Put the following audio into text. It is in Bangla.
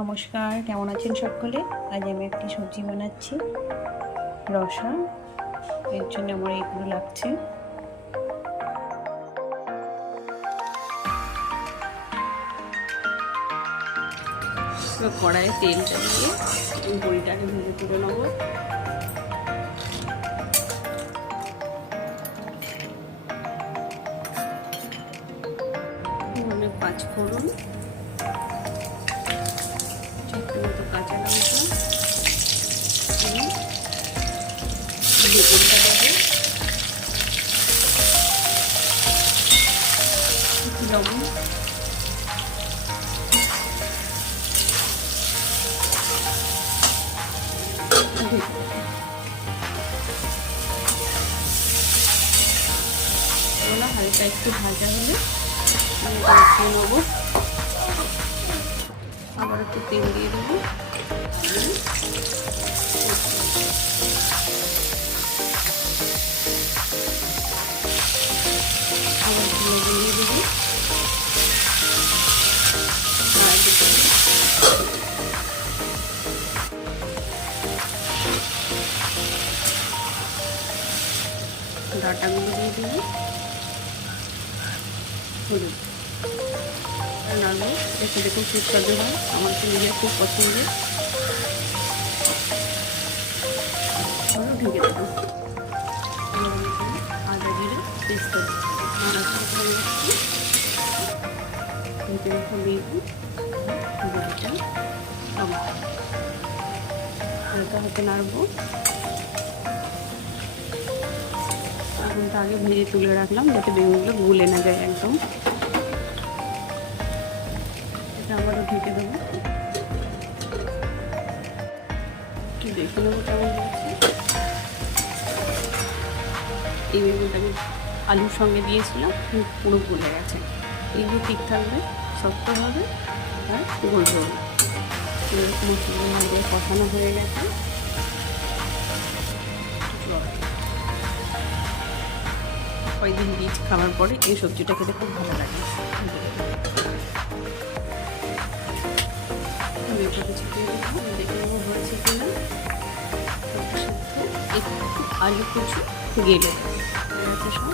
নমস্কার, কেমন আছেন সকলে? আজ আমি একটি সবজি বানাচ্ছি, রসা। এর জন্য আমার এগুলো লাগছে। কড়াইয়ে তেলটা দিয়ে বড়িটাকে ভেজে তুলে নেবো। পাঁচ ফোড়ন, চারটে মতো কাঁচা লঙ্কা, বেগুনটা দেবো, লবণ, হালকা একটু ভাজা হলে নেবো। আবার একটু তেল দিয়ে দেবো, আবার একটু লবণ দিয়ে দেবো, ডাটাগুলো দিয়ে দেবো, হলুদ নাড়বো। দেখে দেখুন সুস্বাদু হয়, আমার তো নিজের খুব পছন্দের। আরও ঢেকে দেবো, আদা জিরে পেস্ট ঢেকে রেখে বেগুন বড়িটা হালকা হাতে নাড়বো। বেগুনটা আগে ভেজে তুলে রাখলাম যাতে বেগুনগুলো গুলে না যায় একদম। এটা আবারও ঢেকে দেবো, একটু দেখে নেবো কেমন হচ্ছে। এই বেগুনটা আমি আলুর সঙ্গে দিয়েছিলাম, পুরো গলে গেছে। এগুলো ঠিক থাকবে, শক্ত হবে আর গলবে না। মশলা দিয়ে কষানো হয়ে গেছে। কয়েকদিন বীজ খাওয়ার পরে এই সবজিটা খেতে খুব ভালো লাগে। দেখে নেবো হয়েছে কিনা। একটু আলু কুচু গেলে সব